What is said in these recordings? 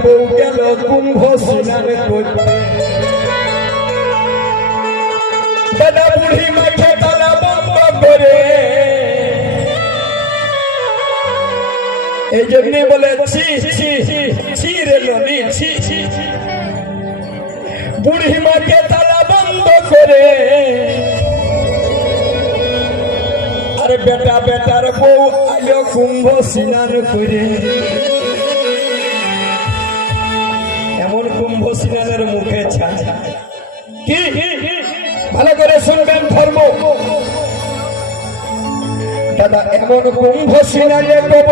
বউ গেল কুম্ভ স্নান করতে দাদা বুড়ি মাঠে তালা বন্ধ করে এই জন্য বলে ছি ছি ছি রে ননি ছি বুড়ি মাঠে তালা বন্ধ করে আর বেটা বেটার বউ আলো কুম্ভ স্নান করে এমন কুম্ভ স্নানের মুখে ছায় কি ভালো করে শুনবেন ধর্ম দাদা এমন কুম্ভ স্নানে কব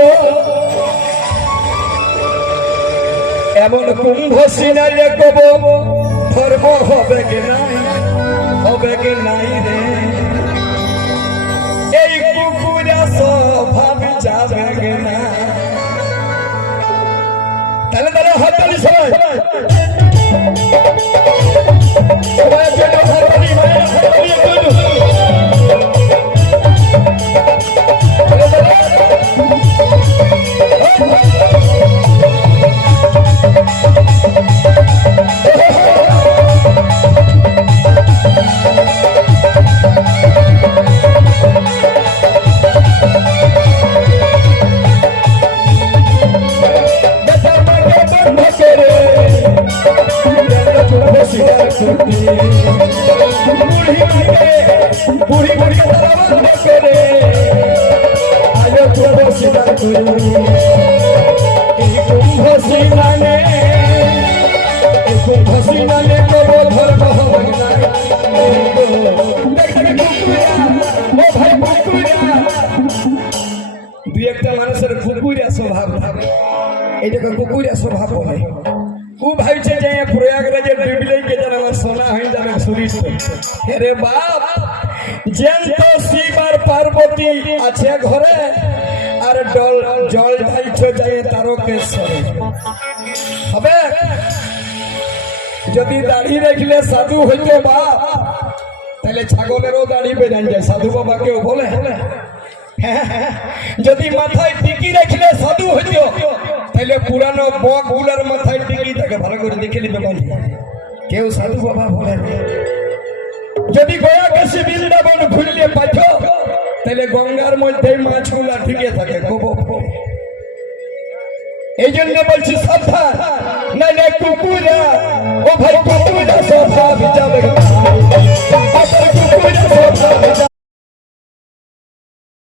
এমন কুম্ভ স্নানে কব ধর্ম হবে কি নাই রে এই কুকুরা স্বভাব যাবে না তাহলে তাহলে হাততালি সবাই সবাই জন্য হাততালি হাততালি একটু বুড়ি বুড়ি করে আলো কুম্ভ স্নান করে এই কুম্ভ স্নানে কব ধর্ম হবে না দুই একটা মানুষের কুকুরিয়া স্বভাব থাকে এইটাকে কুকুরিয়া স্বভাব বলে ও ভাবছে যে প্রয়াগরাজের বিবিলেকে যেন আমার সোনা হয়ে যাবে শরীর রে বাপ যেন তো শিব আর পার্বতী আছে ঘরে আর জল ঢালছে যায় তারকেশ্বরে হবে যদি দাড়ি রাখলে সাধু হইতে বাপ তাহলে ছাগলেরও দাড়ি বেরান যায় সাধু বাবা কেউ বলে যদি মাথায় টিকি রাখলে সাধু হইতে তাহলে পুরানো বক গুলার মাথায় টিকি থাকে ভালো করে দেখে নিতে পারি কেউ সাধু বাবা বলে যদি গয়াকে বৃন্দাবন ঘুরলে পাঠ তাহলে গঙ্গার মধ্যে মাছগুলা ঢুকে থাকে এই জন্য বলছি সাবধান না না কুকুরা ও ভাই কুকুরা স্বভাব যাবে কুকুরা স্বভাব